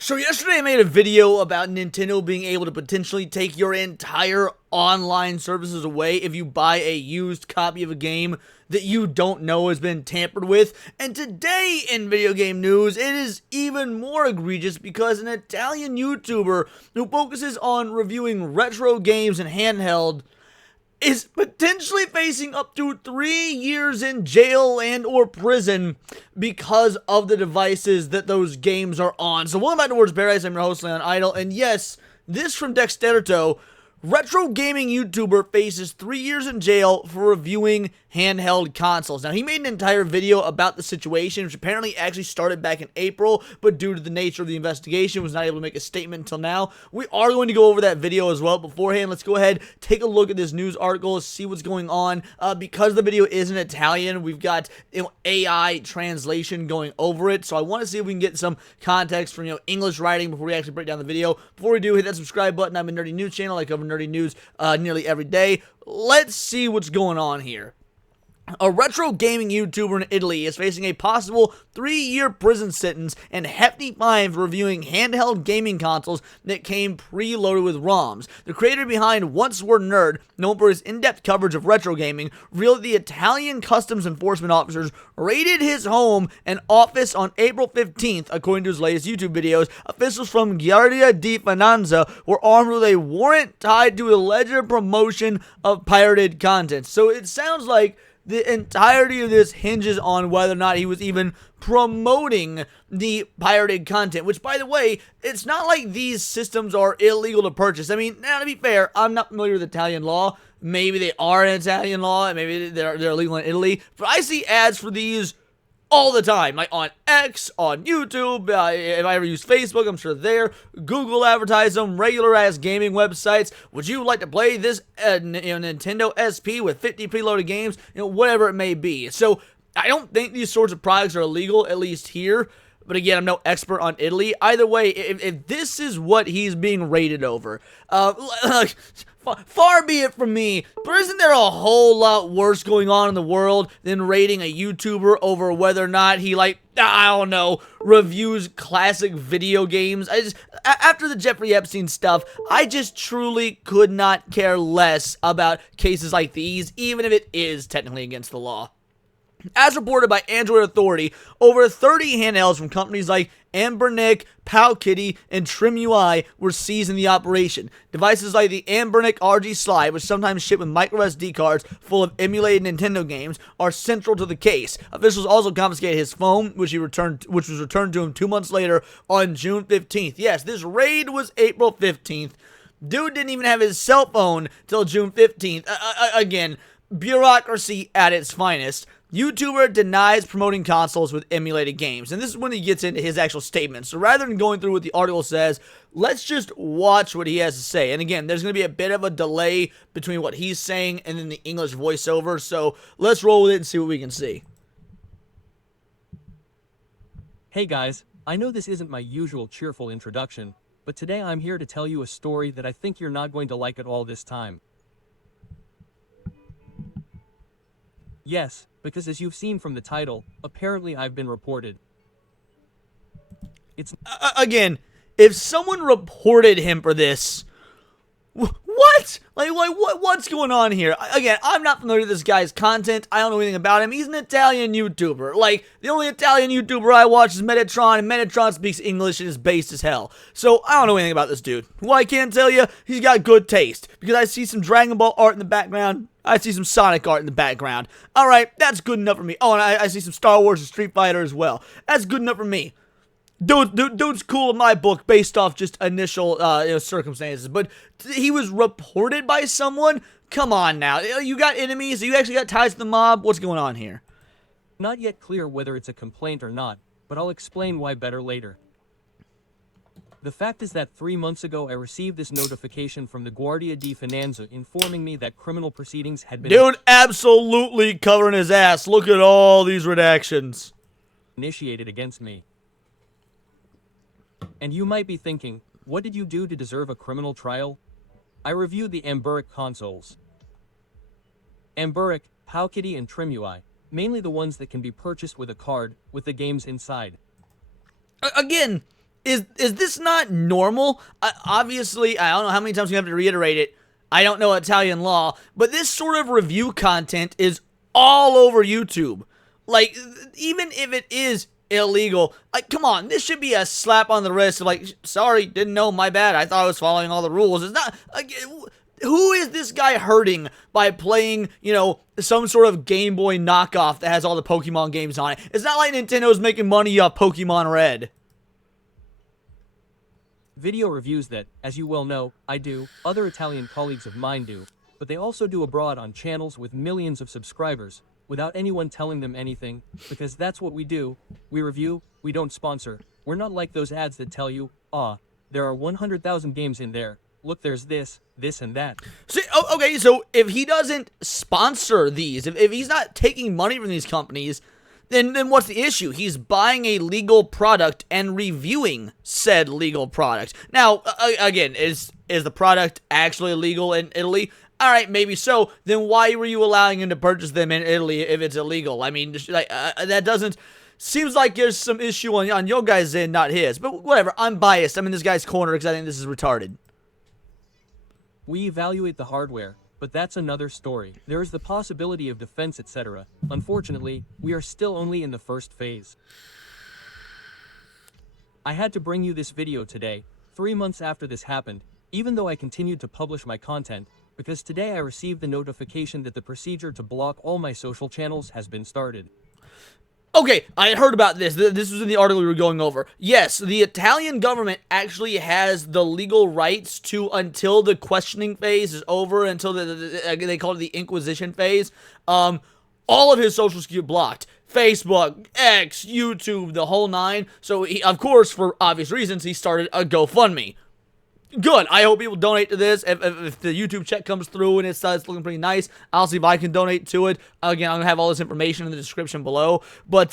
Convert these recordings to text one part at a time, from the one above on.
So yesterday I made a video about Nintendo being able to potentially take your entire online services away if you buy a used copy of a game that you don't know has been tampered with. And today in video game news, it is even more egregious because an Italian YouTuber who focuses on reviewing retro games and handheld is potentially facing up to 3 years in jail and or prison because of the devices that those games are on. So welcome back to Words Paradise. I'm your host, Leon Idle, and yes, this from Dexterito. Retro gaming YouTuber faces 3 years in jail for reviewing handheld consoles. Now, he made an entire video about the situation, which apparently actually started back in April, but due to the nature of the investigation, was not able to make a statement until now. We are going to go over that video as well. Beforehand, let's go ahead, take a look at this news article, see what's going on. Because the video is in Italian, we've got AI translation going over it, so I want to see if we can get some context from English writing before we actually break down the video. Before we do, hit that subscribe button. I'm a nerdy news channel. I cover nerdy news nearly every day. Let's see what's going on here. A retro gaming YouTuber in Italy is facing a possible 3-year prison sentence and hefty fine for reviewing handheld gaming consoles that came preloaded with ROMs. The creator behind Once Were Nerd, known for his in-depth coverage of retro gaming, revealed that the Italian customs enforcement officers raided his home and office on April 15th, according to his latest YouTube videos. Officials from Guardia di Finanza were armed with a warrant tied to alleged promotion of pirated content. So it sounds like the entirety of this hinges on whether or not he was even promoting the pirated content, which, by the way, it's not like these systems are illegal to purchase. I mean, now, to be fair, I'm not familiar with Italian law. Maybe they are in Italian law, and maybe they're illegal in Italy, but I see ads for these all the time, like on X, on YouTube, if I ever use Facebook, I'm sure there. Google advertise them, regular-ass gaming websites. Would you like to play this Nintendo SP with 50 preloaded games? Whatever it may be. So, I don't think these sorts of products are illegal, at least here. But again, I'm no expert on Italy. Either way, if this is what he's being rated over, far be it from me, but isn't there a whole lot worse going on in the world than rating a YouTuber over whether or not he, I don't know, reviews classic video games? After the Jeffrey Epstein stuff, I just truly could not care less about cases like these, even if it is technically against the law. As reported by Android Authority, over 30 handhelds from companies like Anbernic, Powkitty, and TrimUI were seized in the operation. Devices like the Anbernic RG Slide, which sometimes ship with microSD cards full of emulated Nintendo games, are central to the case. Officials also confiscated his phone, which was returned to him 2 months later on June 15th. Yes, this raid was April 15th. Dude didn't even have his cell phone till June 15th. Again, bureaucracy at its finest. YouTuber denies promoting consoles with emulated games. And this is when he gets into his actual statement. So rather than going through what the article says, let's just watch what he has to say. And again, there's going to be a bit of a delay between what he's saying and then the English voiceover. So let's roll with it and see what we can see. Hey guys, I know this isn't my usual cheerful introduction, but today I'm here to tell you a story that I think you're not going to like at all this time. Yes, because as you've seen from the title, apparently I've been reported. It's again, if someone reported him for this, what? What's going on here? Again, I'm not familiar with this guy's content. I don't know anything about him. He's an Italian YouTuber. The only Italian YouTuber I watch is Metatron, and Metatron speaks English and is based as hell. So, I don't know anything about this dude. Well, I can tell you, he's got good taste, because I see some Dragon Ball art in the background. I see some Sonic art in the background. Alright, that's good enough for me. Oh, and I see some Star Wars and Street Fighter as well. That's good enough for me. Dude's cool in my book based off just initial circumstances, but he was reported by someone? Come on now. You got enemies? You actually got ties to the mob? What's going on here? not yet clear whether it's a complaint or not, but I'll explain why better later. The fact is that 3 months ago I received this notification from the Guardia di Finanza informing me that criminal proceedings had been— Dude, absolutely covering his ass. Look at all these redactions. —initiated against me. And you might be thinking, what did you do to deserve a criminal trial? I reviewed the Anbernic consoles. Anbernic, Powkitty, and TrimUI, mainly the ones that can be purchased with a card, with the games inside. Again, Is this not normal? Obviously, I don't know how many times we have to reiterate it. I don't know Italian law, but this sort of review content is all over YouTube. Like, even if it is illegal, like, come on, this should be a slap on the wrist of, like, sorry, didn't know, my bad, I thought I was following all the rules. It's not, like, who is this guy hurting by playing, you know, some sort of Game Boy knockoff that has all the Pokemon games on it? It's not like Nintendo's making money off Pokemon Red. Video reviews that, as you well know, I do, other Italian colleagues of mine do, but they also do abroad on channels with millions of subscribers, without anyone telling them anything, because that's what we do. We review, we don't sponsor. We're not like those ads that tell you, there are 100,000 games in there. Look, there's this, and that. See, okay, so if he doesn't sponsor these, if he's not taking money from these companies, then what's the issue? He's buying a legal product and reviewing said legal product. Now, again, is the product actually illegal in Italy? All right, maybe so. Then why were you allowing him to purchase them in Italy if it's illegal? I mean, like, that doesn't... Seems like there's some issue on your guys' end, not his. But whatever, I'm biased. I'm in this guy's corner because I think this is retarded. We evaluate the hardware, but that's another story. There is the possibility of defense, etc. Unfortunately, we are still only in the first phase. I had to bring you this video today, 3 months after this happened, even though I continued to publish my content, because today I received the notification that the procedure to block all my social channels has been started. Okay, I had heard about this. This was in the article we were going over. Yes, the Italian government actually has the legal rights to, until the questioning phase is over, until they call it the Inquisition phase, all of his socials get blocked. Facebook, X, YouTube, the whole nine. So, he, of course, for obvious reasons, he started a GoFundMe. Good. I hope people donate to this. If the YouTube check comes through and it's looking pretty nice, I'll see if I can donate to it. Again, I'm gonna have all this information in the description below. But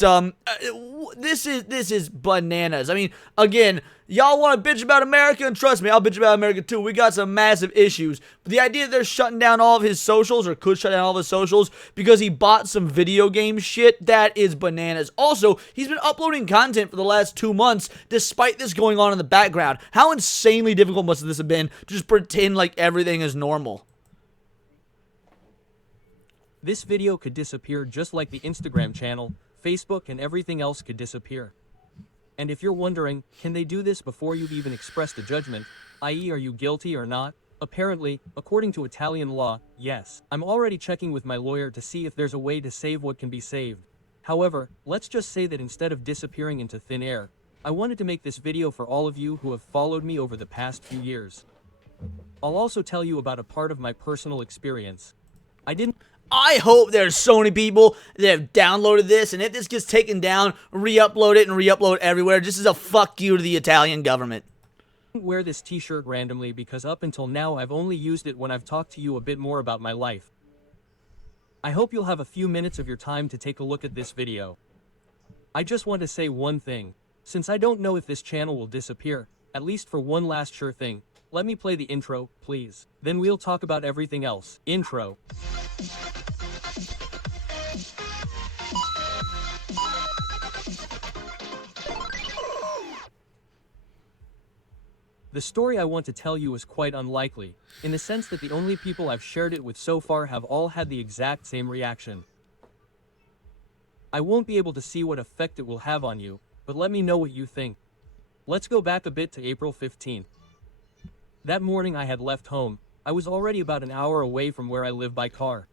this is bananas. I mean, again, y'all want to bitch about America, and trust me, I'll bitch about America too. We got some massive issues. But the idea that they're shutting down all of his socials, or could shut down all of his socials, because he bought some video game shit, that is bananas. Also, he's been uploading content for the last 2 months, despite this going on in the background. How insanely difficult must this have been to just pretend like everything is normal? This video could disappear just like the Instagram channel, Facebook, and everything else could disappear. And if you're wondering, can they do this before you've even expressed a judgment, i.e. are you guilty or not? Apparently, according to Italian law, yes. I'm already checking with my lawyer to see if there's a way to save what can be saved. However, let's just say that instead of disappearing into thin air, I wanted to make this video for all of you who have followed me over the past few years. I'll also tell you about a part of my personal experience. I hope there's so many people that have downloaded this, and if this gets taken down, re-upload it and re-upload everywhere. Just as a fuck you to the Italian government. I wear this t-shirt randomly because up until now I've only used it when I've talked to you a bit more about my life. I hope you'll have a few minutes of your time to take a look at this video. I just want to say one thing. Since I don't know if this channel will disappear, at least for one last sure thing, let me play the intro, please. Then we'll talk about everything else. Intro. The story I want to tell you is quite unlikely, in the sense that the only people I've shared it with so far have all had the exact same reaction. I won't be able to see what effect it will have on you, but let me know what you think. Let's go back a bit to April 15th. That morning I had left home. I was already about an hour away from where I live by car.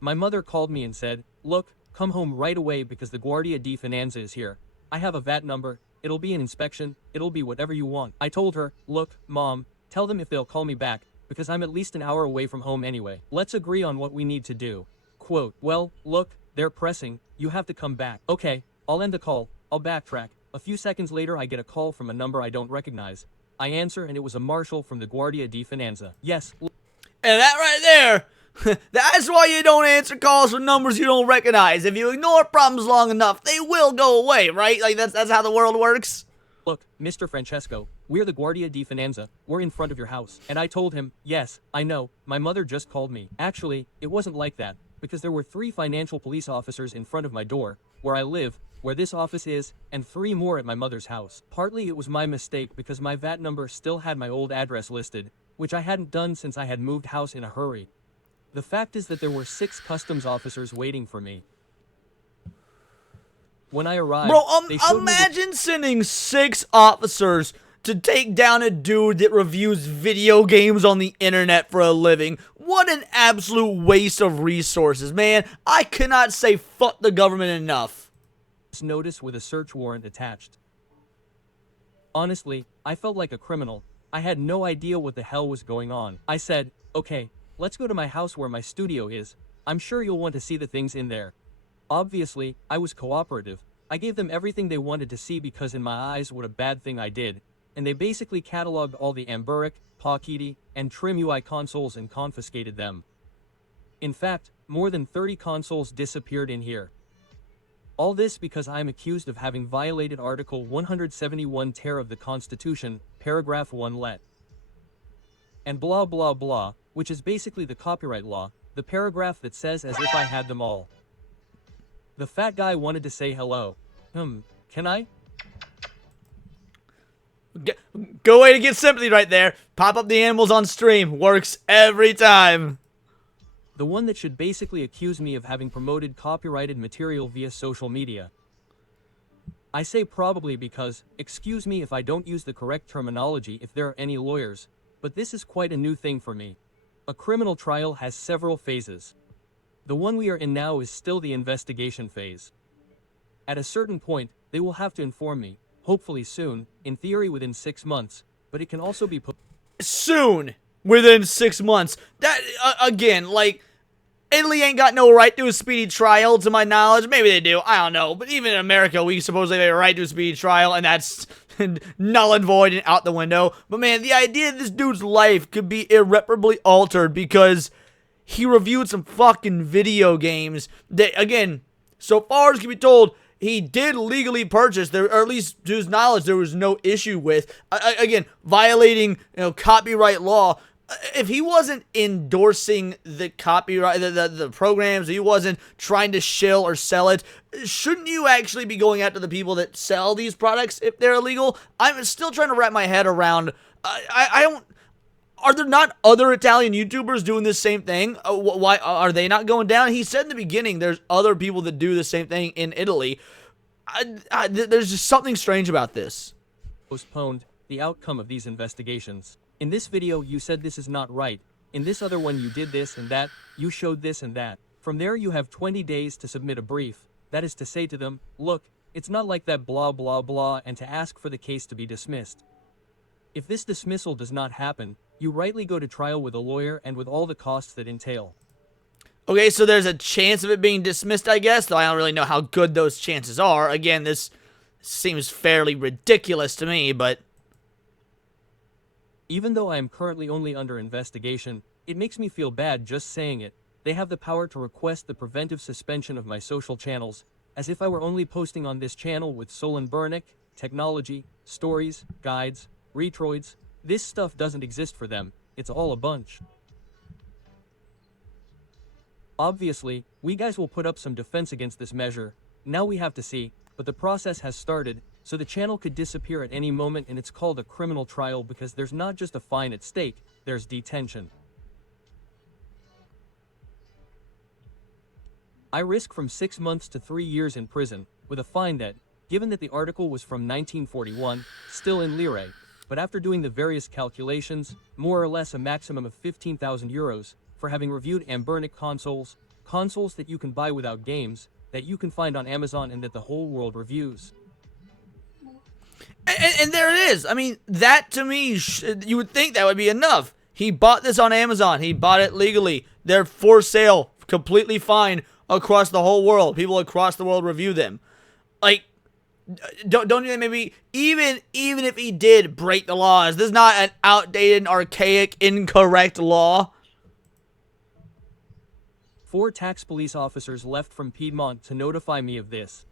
My mother called me and said, "Look, come home right away because the Guardia di Finanza is here. I have a VAT number. It'll be an inspection, it'll be whatever you want." I told her, "Look, Mom, tell them if they'll call me back, because I'm at least an hour away from home anyway. Let's agree on what we need to do." Quote, "Well, look, they're pressing, you have to come back." Okay, I'll end the call, I'll backtrack. A few seconds later I get a call from a number I don't recognize. I answer and it was a marshal from the Guardia di Finanza. Yes. And that right there, that's why you don't answer calls from numbers you don't recognize. If you ignore problems long enough, they will go away, right? Like, that's how the world works. "Look, Mr. Francesco, we're the Guardia di Finanza, we're in front of your house." And I told him, "Yes, I know, my mother just called me." Actually, it wasn't like that, because there were 3 financial police officers in front of my door, where I live, where this office is, and 3 more at my mother's house. Partly it was my mistake because my VAT number still had my old address listed, which I hadn't done since I had moved house in a hurry. The fact is that there were 6 customs officers waiting for me. When I arrived, Bro, they showed imagine sending 6 officers to take down a dude that reviews video games on the internet for a living. What an absolute waste of resources, man. I cannot say fuck the government enough. this notice with a search warrant attached. Honestly, I felt like a criminal. I had no idea what the hell was going on. I said, okay, let's go to my house where my studio is. I'm sure you'll want to see the things in there. Obviously, I was cooperative. I gave them everything they wanted to see because in my eyes what a bad thing I did. And they basically cataloged all the Amburic, Pakiti, and Trim UI consoles and confiscated them. In fact, more than 30 consoles disappeared in here. All this because I am accused of having violated Article 171 ter of the Constitution, Paragraph 1 let. And blah blah blah, which is basically the copyright law, the paragraph that says as if I had them all. The fat guy wanted to say hello. Can I? Go away to get sympathy right there. Pop up the animals on stream. Works every time. The one that should basically accuse me of having promoted copyrighted material via social media. I say probably because, excuse me if I don't use the correct terminology if there are any lawyers, but this is quite a new thing for me. A criminal trial has several phases. The one we are in now is still the investigation phase. At a certain point, they will have to inform me, hopefully soon, in theory within 6 months, but it can also be soon, within 6 months. That, again, like, Italy ain't got no right to a speedy trial, to my knowledge. Maybe they do, I don't know. But even in America, we supposedly have a right to a speedy trial, and that's null and void and out the window. But man, the idea that this dude's life could be irreparably altered because he reviewed some fucking video games that, again, so far as can be told, he did legally purchase, there, or at least to his knowledge, there was no issue with, again, violating, copyright law. If he wasn't endorsing the copyright, the programs, he wasn't trying to shill or sell it, shouldn't you actually be going after the people that sell these products if they're illegal? I'm still trying to wrap my head around, I don't, are there not other Italian YouTubers doing this same thing? Why are they not going down? He said in the beginning there's other people that do the same thing in Italy. There's just something strange about this. Postponed the outcome of these investigations. In this video you said this is not right. In this other one you did this and that, you showed this and that. From there you have 20 days to submit a brief. That is to say to them, look, it's not like that blah blah blah, and to ask for the case to be dismissed. If this dismissal does not happen, you rightly go to trial with a lawyer and with all the costs that entail. Okay, so there's a chance of it being dismissed, I guess, though I don't really know how good those chances are. Again, this seems fairly ridiculous to me, but even though I am currently only under investigation, it makes me feel bad just saying it. They have the power to request the preventive suspension of my social channels, as if I were only posting on this channel with Solon Burnick, technology, stories, guides, retroids. This stuff doesn't exist for them, it's all a bunch. Obviously, we guys will put up some defense against this measure. Now we have to see, but the process has started, so the channel could disappear at any moment, and it's called a criminal trial because there's not just a fine at stake, there's detention. I risk from 6 months to 3 years in prison, with a fine that, given that the article was from 1941, still in lire, but after doing the various calculations, more or less a maximum of 15,000 euros, for having reviewed Ambernic consoles, consoles that you can buy without games, that you can find on Amazon and that the whole world reviews. And there it is. I mean, that to me, you would think that would be enough. He bought this on Amazon. He bought it legally. They're for sale, completely fine across the whole world. People across the world review them. Like, don't you think maybe even if he did break the laws, this is not an outdated, archaic, incorrect law? 4 tax police officers left from Piedmont to notify me of this.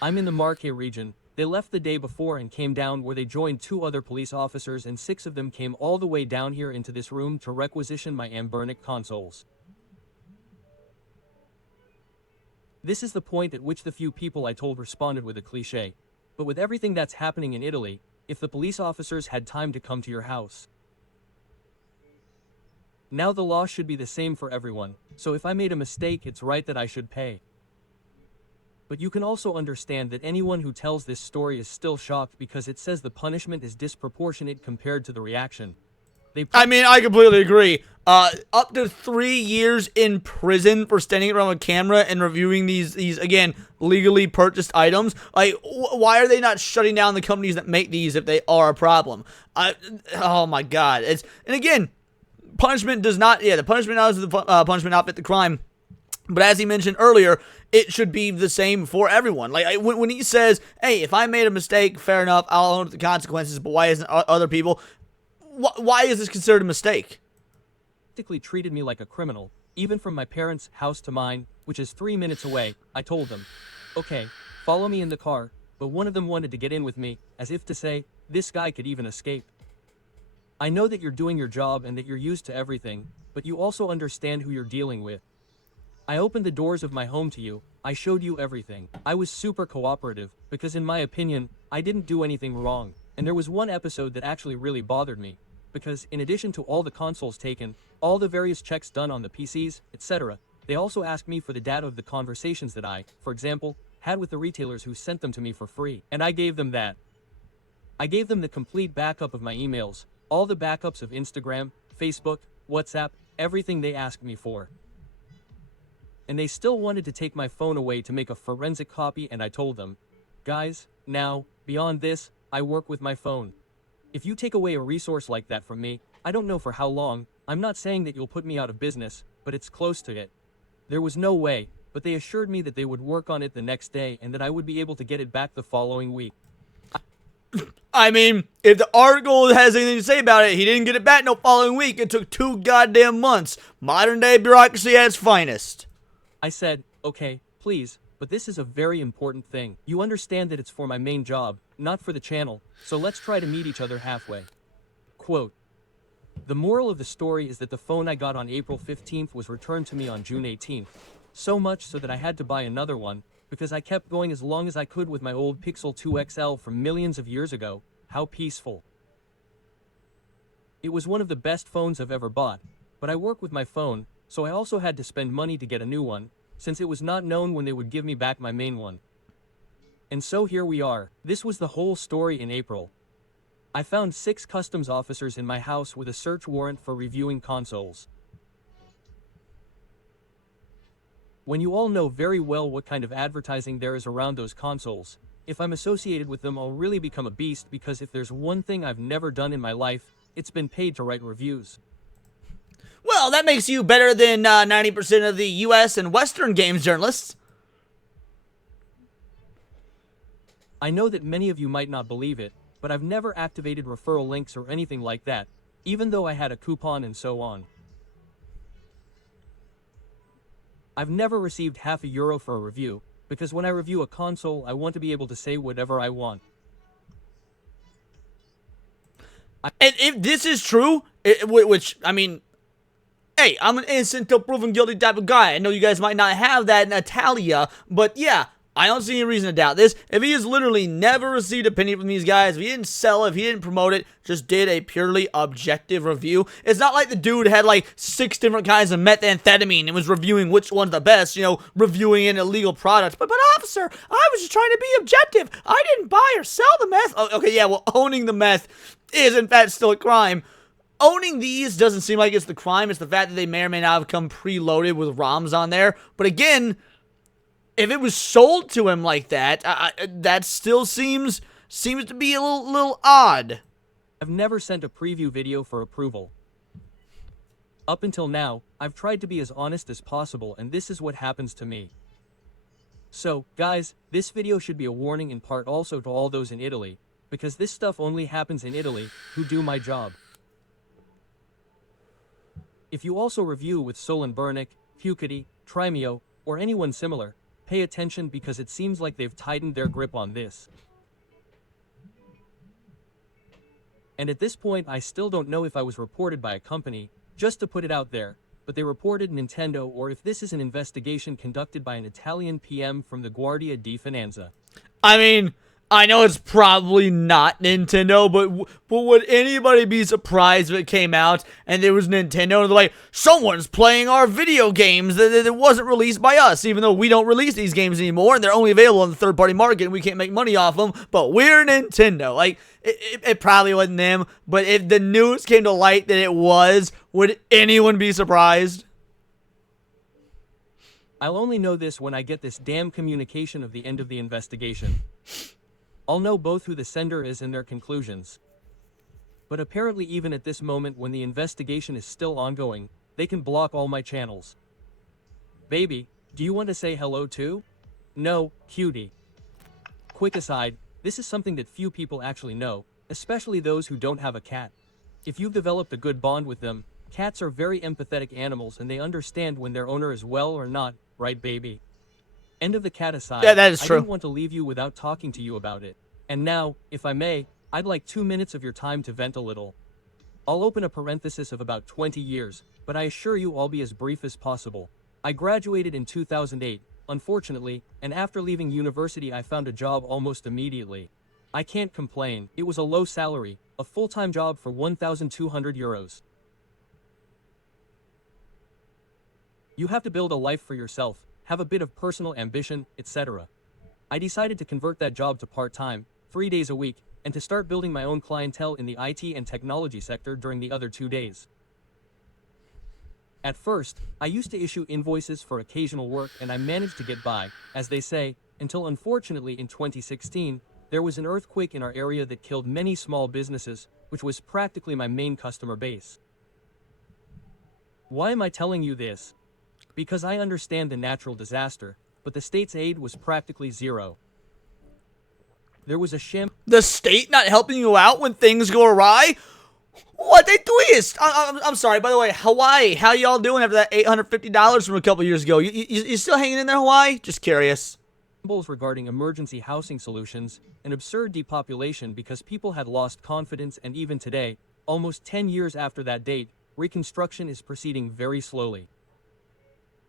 I'm in the Marche region. They left the day before and came down where they joined 2 other police officers, and 6 of them came all the way down here into this room to requisition my Ambernic consoles. This is the point at which the few people I told responded with a cliché. But with everything that's happening in Italy, if the police officers had time to come to your house. Now the law should be the same for everyone, so if I made a mistake, it's right that I should pay. But you can also understand that anyone who tells this story is still shocked because it says the punishment is disproportionate compared to the reaction. I mean, I completely agree. Up to 3 years in prison for standing around a camera and reviewing these again, legally purchased items. Like, why are they not shutting down the companies that make these if they are a problem? Oh my God. And again, punishment does not, the punishment does the punishment not fit the crime. But as he mentioned earlier, it should be the same for everyone. Like, when he says, hey, if I made a mistake, fair enough, I'll own the consequences, but why isn't other people? Why is this considered a mistake? Practically treated me like a criminal, even from my parents' house to mine, which is 3 minutes away. I told them, okay, follow me in the car, but one of them wanted to get in with me, as if to say, this guy could even escape. I know that you're doing your job and that you're used to everything, but you also understand who you're dealing with. I opened the doors of my home to you, I showed you everything. I was super cooperative, because in my opinion, I didn't do anything wrong. And there was one episode that actually really bothered me, because in addition to all the consoles taken, all the various checks done on the PCs, etc., they also asked me for the data of the conversations that I, for example, had with the retailers who sent them to me for free. And I gave them that. I gave them the complete backup of my emails, all the backups of Instagram, Facebook, WhatsApp, everything they asked me for. And they still wanted to take my phone away to make a forensic copy, and I told them, guys, now, beyond this, I work with my phone. If you take away a resource like that from me, I don't know for how long. I'm not saying that you'll put me out of business, but it's close to it. There was no way, but they assured me that they would work on it the next day and that I would be able to get it back the following week. I mean, if the article has anything to say about it, he didn't get it back no following week. It took 2 goddamn months. Modern day bureaucracy at its finest. I said, okay, please, but this is a very important thing. You understand that it's for my main job, not for the channel, so let's try to meet each other halfway. Quote, the moral of the story is that the phone I got on April 15th was returned to me on June 18th. So much so that I had to buy another one, because I kept going as long as I could with my old Pixel 2 XL from millions of years ago. How peaceful. It was one of the best phones I've ever bought, but I work with my phone, so I also had to spend money to get a new one, since it was not known when they would give me back my main one. And so here we are. This was the whole story in April. I found 6 customs officers in my house with a search warrant for reviewing consoles. When you all know very well what kind of advertising there is around those consoles, if I'm associated with them, I'll really become a beast, because if there's one thing I've never done in my life, it's been paid to write reviews. Well, that makes you better than 90% of the US and Western games journalists. I know that many of you might not believe it, but I've never activated referral links or anything like that, even though I had a coupon and so on. I've never received €0.50 for a review, because when I review a console, I want to be able to say whatever I want. And if this is true, which, I mean, hey, I'm an innocent till proven guilty type of guy. I know you guys might not have that in Italia, but yeah, I don't see any reason to doubt this. If he has literally never received a penny from these guys, if he didn't sell it, if he didn't promote it, just did a purely objective review. It's not like the dude had like 6 different kinds of methamphetamine and was reviewing which one's the best, reviewing an illegal product. But officer, I was just trying to be objective. I didn't buy or sell the meth. Oh, okay, yeah, well, owning the meth is in fact still a crime. Owning these doesn't seem like it's the crime. It's the fact that they may or may not have come preloaded with ROMs on there. But again, if it was sold to him like that, that still seems to be a little odd. I've never sent a preview video for approval. Up until now, I've tried to be as honest as possible, and this is what happens to me. So, guys, this video should be a warning in part also to all those in Italy, because this stuff only happens in Italy, who do my job. If you also review with Solon Bernick, Fucati, Trimeo, or anyone similar, pay attention, because it seems like they've tightened their grip on this. And at this point, I still don't know if I was reported by a company, just to put it out there, but they reported Nintendo, or if this is an investigation conducted by an Italian PM from the Guardia di Finanza. I mean, I know it's probably not Nintendo, but would anybody be surprised if it came out and there was Nintendo and they're like, someone's playing our video games that wasn't released by us, even though we don't release these games anymore and they're only available on the third-party market and we can't make money off them, but we're Nintendo. Like, it probably wasn't them, but if the news came to light that it was, would anyone be surprised? I'll only know this when I get this damn communication of the end of the investigation. I'll know both who the sender is and their conclusions. But apparently even at this moment when the investigation is still ongoing, they can block all my channels. Baby, do you want to say hello too? No, cutie. Quick aside, this is something that few people actually know, especially those who don't have a cat. If you've developed a good bond with them, cats are very empathetic animals and they understand when their owner is well or not, right baby? End of the cat aside. Yeah, that is true. I didn't want to leave you without talking to you about it. And now, if I may, I'd like 2 minutes of your time to vent a little. I'll open a parenthesis of about 20 years, but I assure you I'll be as brief as possible. I graduated in 2008, unfortunately, and after leaving university I found a job almost immediately. I can't complain, it was a low salary, a full-time job for 1,200 euros. You have to build a life for yourself, have a bit of personal ambition, etc. I decided to convert that job to part-time, 3 days a week, and to start building my own clientele in the IT and technology sector during the other 2 days. At first, I used to issue invoices for occasional work and I managed to get by, as they say, until unfortunately in 2016, there was an earthquake in our area that killed many small businesses, which was practically my main customer base. Why am I telling you this? Because I understand the natural disaster, but the state's aid was practically zero. There was a The state not helping you out when things go awry? What a twist! I'm sorry, by the way, Hawaii, how y'all doing after that $850 from a couple years ago? You still hanging in there, Hawaii? Just curious. Regarding emergency housing solutions, an absurd depopulation because people had lost confidence, and even today, almost 10 years after that date, reconstruction is proceeding very slowly.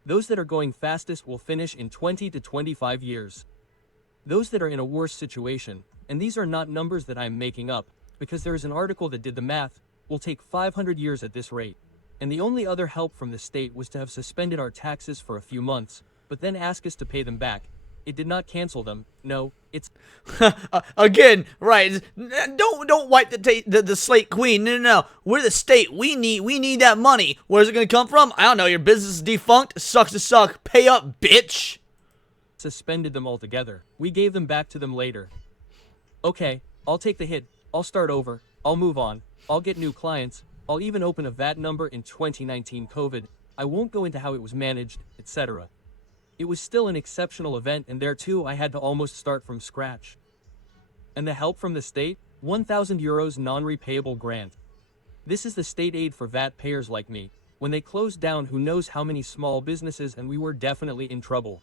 Those that are going fastest will finish in 20 to 25 years. Those that are in a worse situation, and these are not numbers that I'm making up, because there is an article that did the math, will take 500 years at this rate. And the only other help from the state was to have suspended our taxes for a few months, but then ask us to pay them back. It did not cancel them. No, it's again, right? Don't wipe the slate clean. No. We're the state. We need that money. Where's it gonna come from? I don't know. Your business is defunct. Sucks to suck. Pay up, bitch. Suspended them altogether. We gave them back to them later. Okay, I'll take the hit. I'll start over. I'll move on. I'll get new clients. I'll even open a VAT number in 2019 COVID. I won't go into how it was managed, etc. It was still an exceptional event, and there too I had to almost start from scratch. And the help from the state? 1,000 euros non-repayable grant. This is the state aid for VAT payers like me. When they closed down who knows how many small businesses, and we were definitely in trouble.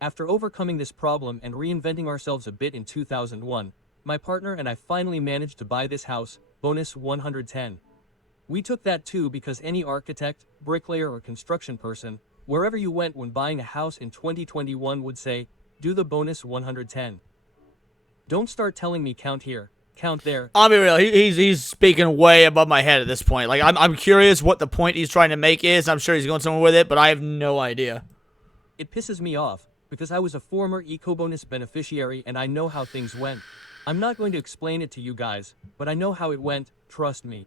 After overcoming this problem and reinventing ourselves a bit in 2001, my partner and I finally managed to buy this house, bonus 110. We took that too because any architect, bricklayer or construction person, wherever you went when buying a house in 2021 would say, do the bonus 110. Don't start telling me count here, count there. I'll be real, he's speaking way above my head at this point. Like, I'm curious what the point he's trying to make is. I'm sure he's going somewhere with it, but I have no idea. It pisses me off, because I was a former EcoBonus beneficiary and I know how things went. I'm not going to explain it to you guys, but I know how it went, trust me.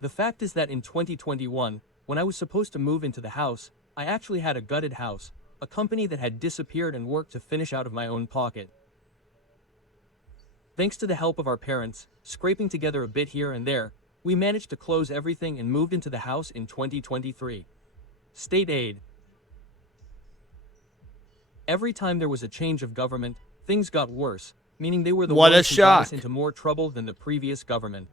The fact is that in 2021, when I was supposed to move into the house, I actually had a gutted house, a company that had disappeared and worked to finish out of my own pocket. Thanks to the help of our parents, scraping together a bit here and there, we managed to close everything and moved into the house in 2023. State aid. Every time there was a change of government, things got worse, meaning they were the ones who got us into more trouble than the previous government.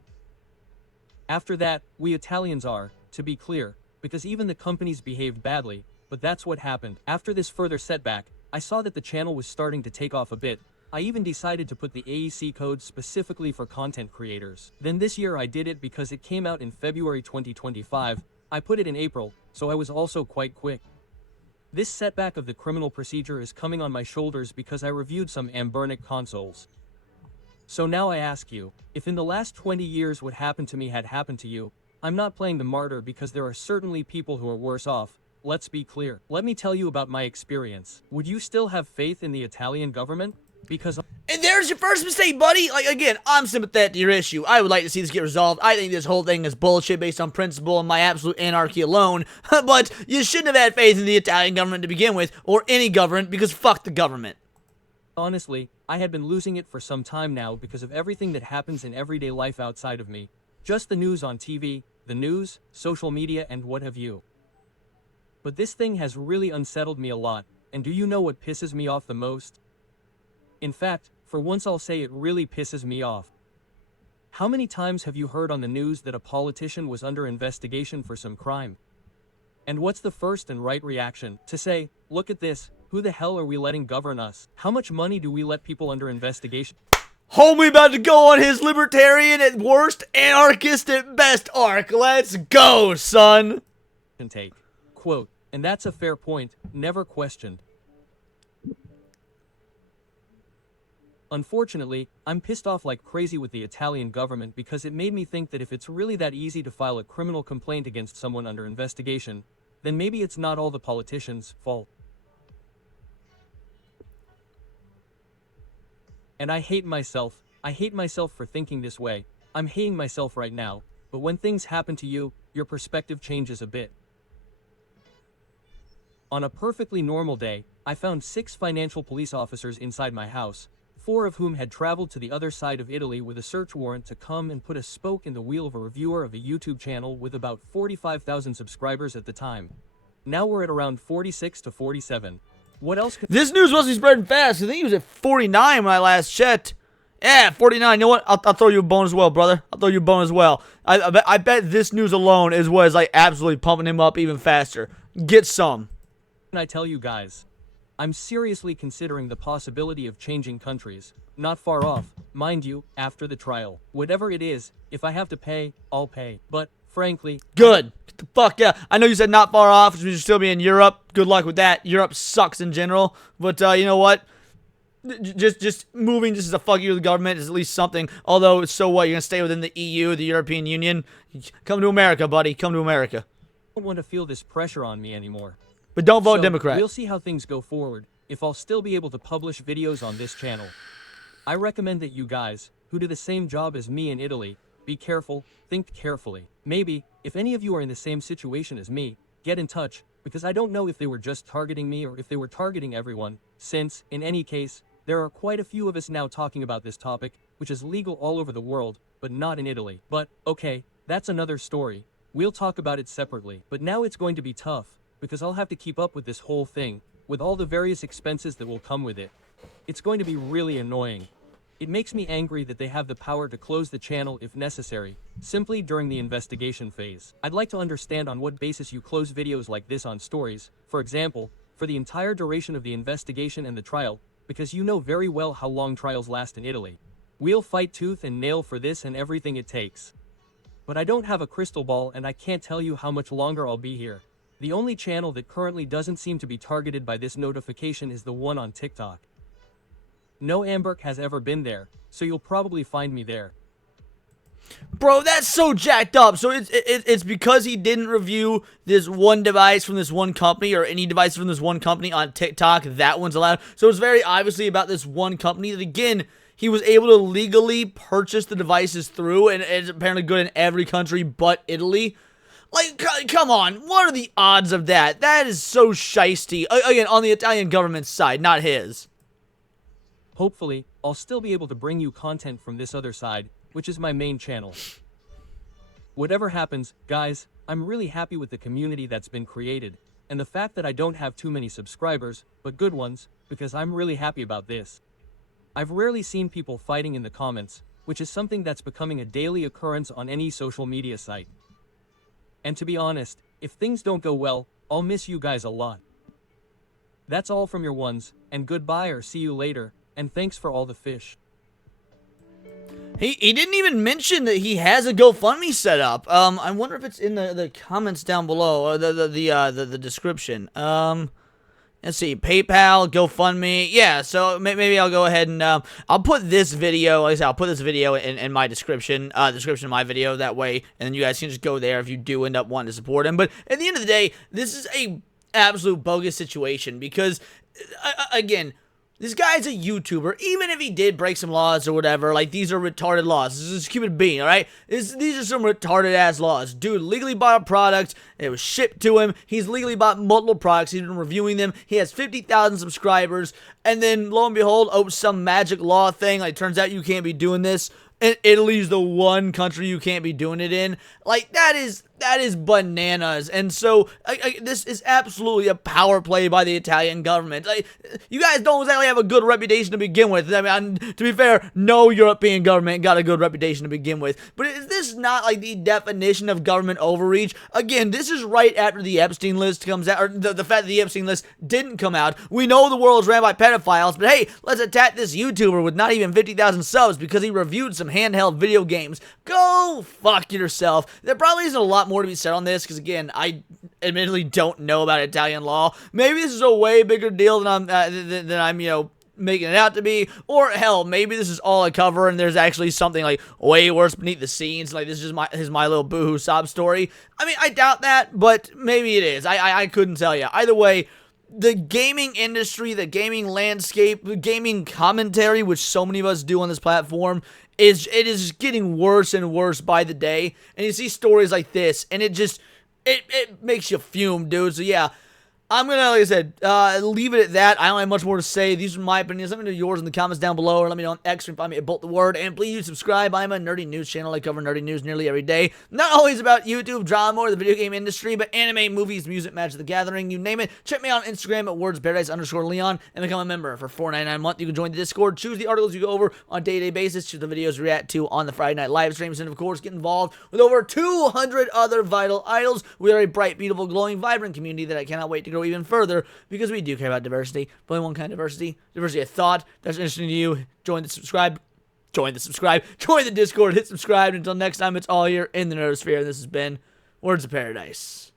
After that, we Italians are, to be clear, because even the companies behaved badly, but that's what happened. After this further setback, I saw that the channel was starting to take off a bit. I even decided to put the AEC code specifically for content creators. Then this year I did it because it came out in February 2025, I put it in April, so I was also quite quick. This setback of the criminal procedure is coming on my shoulders because I reviewed some Ambernic consoles. So now I ask you, if in the last 20 years what happened to me had happened to you, I'm not playing the martyr because there are certainly people who are worse off. Let's be clear. Let me tell you about my experience. Would you still have faith in the Italian government? Because And there's your first mistake, buddy. Like, again, I'm sympathetic to your issue. I would like to see this get resolved. I think this whole thing is bullshit based on principle and my absolute anarchy alone. But you shouldn't have had faith in the Italian government to begin with, or any government, because fuck the government. honestly, I had been losing it for some time now because of everything that happens in everyday life outside of me. Just the news on TV, the news, social media, and what have you. But this thing has really unsettled me a lot, and do you know what pisses me off the most? In fact, for once I'll say it really pisses me off. How many times have you heard on the news that a politician was under investigation for some crime? And what's the first and right reaction? To say, look at this, who the hell are we letting govern us? How much money do we let people under investigation Homie about to go on his libertarian at worst, anarchist at best arc. Let's go, son. take? Quote, and that's a fair point, never questioned. Unfortunately, I'm pissed off like crazy with the Italian government because it made me think that if it's really that easy to file a criminal complaint against someone under investigation, then maybe it's not all the politicians' fault. And I hate myself for thinking this way. I'm hating myself right now, but when things happen to you, your perspective changes a bit. On a perfectly normal day, I found 6 financial police officers inside my house, 4 of whom had traveled to the other side of Italy with a search warrant to come and put a spoke in the wheel of a reviewer of a YouTube channel with about 45,000 subscribers at the time. Now we're at around 46 to 47. What else could— This news must be spreading fast. I think he was at 49 when I last checked. Yeah, 49. You know what? I'll throw you a bone as well, brother. I'll throw you a bone as well. I bet this news alone is what is like absolutely pumping him up even faster. Get some. can I tell you guys? I'm seriously considering the possibility of changing countries. Not far off, mind you, after the trial. Whatever it is, if I have to pay, I'll pay. But, frankly— Good. Get the fuck yeah. I know you said not far off, which means you'll still be in Europe. Good luck with that. Europe sucks in general. But, you know what? Just moving just as a fuck you to the government is at least something. Although, so what? You're going to stay within the EU, the European Union? Come to America, buddy. Come to America. I don't want to feel this pressure on me anymore. But don't vote So, Democrat. We'll see how things go forward, if I'll still be able to publish videos on this channel. I recommend that you guys, who do the same job as me in Italy, be careful, think carefully. Maybe, if any of you are in the same situation as me, get in touch, because I don't know if they were just targeting me or if they were targeting everyone, since, in any case, there are quite a few of us now talking about this topic, which is legal all over the world, but not in Italy. But, okay, that's another story. We'll talk about it separately. But now it's going to be tough, because I'll have to keep up with this whole thing, with all the various expenses that will come with it. It's going to be really annoying. It makes me angry that they have the power to close the channel if necessary, simply during the investigation phase. I'd like to understand on what basis you close videos like this on stories, for example, for the entire duration of the investigation and the trial, because you know very well how long trials last in Italy. We'll fight tooth and nail for this and everything it takes. But I don't have a crystal ball and I can't tell you how much longer I'll be here. The only channel that currently doesn't seem to be targeted by this notification is the one on TikTok. No Amberk has ever been there, so you'll probably find me there. Bro, that's so jacked up. So it's because he didn't review this one device from this one company or any device from this one company on TikTok. That one's allowed. So it's very obviously about this one company that, again, he was able to legally purchase the devices through, and it's apparently good in every country but Italy. Like, come on. What are the odds of that? That is so shiesty. Again, on the Italian government's side, not his. Hopefully, I'll still be able to bring you content from this other side, which is my main channel. Whatever happens, guys, I'm really happy with the community that's been created, and the fact that I don't have too many subscribers, but good ones, because I'm really happy about this. I've rarely seen people fighting in the comments, which is something that's becoming a daily occurrence on any social media site. And to be honest, if things don't go well, I'll miss you guys a lot. That's all from your ones, and goodbye or see you later, and thanks for all the fish. He didn't even mention that he has a GoFundMe set up. I wonder if it's in the comments down below, or the description. Let's see, PayPal, GoFundMe. Yeah, so maybe I'll go ahead and I'll put this video. Like I said, I'll put this video in my description, description of my video. That way, and then you guys can just go there if you do end up wanting to support him. But at the end of the day, this is a absolute bogus situation because, again, this guy's a YouTuber. Even if he did break some laws or whatever, like, these are retarded laws. This is a human being, alright? These are some retarded-ass laws. Dude legally bought a product. It was shipped to him. He's legally bought multiple products. He's been reviewing them. He has 50,000 subscribers. And then, lo and behold, oh, some magic law thing. Like, turns out you can't be doing this. And Italy's the one country you can't be doing it in. Like, that is bananas. And so this is absolutely a power play by the Italian government. Like, you guys don't exactly have a good reputation to begin with. I mean, to be fair, no European government got a good reputation to begin with. But is this not like the definition of government overreach? Again, this is right after the Epstein list comes out, or the fact that the Epstein list didn't come out. We know the world's ran by pedophiles, but hey, let's attack this YouTuber with not even 50,000 subs because he reviewed some handheld video games. Go fuck yourself. There probably isn't a lot more to be said on this because, again, I admittedly don't know about Italian law. Maybe this is a way bigger deal than I'm you know, making it out to be, or hell, maybe this is all a cover and there's actually something like way worse beneath the scenes. Like, this is just my little boohoo sob story. I mean, I doubt that, but maybe it is. I couldn't tell you. Either way, the gaming industry, the gaming landscape, the gaming commentary, which so many of us do on this platform, it is getting worse and worse by the day. And you see stories like this, and it makes you fume, dude. So yeah, I'm gonna, like I said, leave it at that. I don't have much more to say. These are my opinions. Let me know yours in the comments down below, or let me know on X, or find me at Bolt the Word. And please subscribe. I'm a nerdy news channel. I cover nerdy news nearly every day. Not always about YouTube, drama, or the video game industry, but anime, movies, music, Magic the Gathering, you name it. Check me out on Instagram at wordsparadise_Leon and become a member for $4.99 a month. You can join the Discord, choose the articles you go over on a day-to-day basis, choose the videos you react to on the Friday night live streams, and of course, get involved with over 200 other vital idols. We are a bright, beautiful, glowing, vibrant community that I cannot wait to grow even further, because we do care about diversity, but only one kind of diversity of thought. That's interesting to you. Join the Discord, hit subscribe. Until next time, it's all here in the Nerdosphere. This has been Words of Paradise.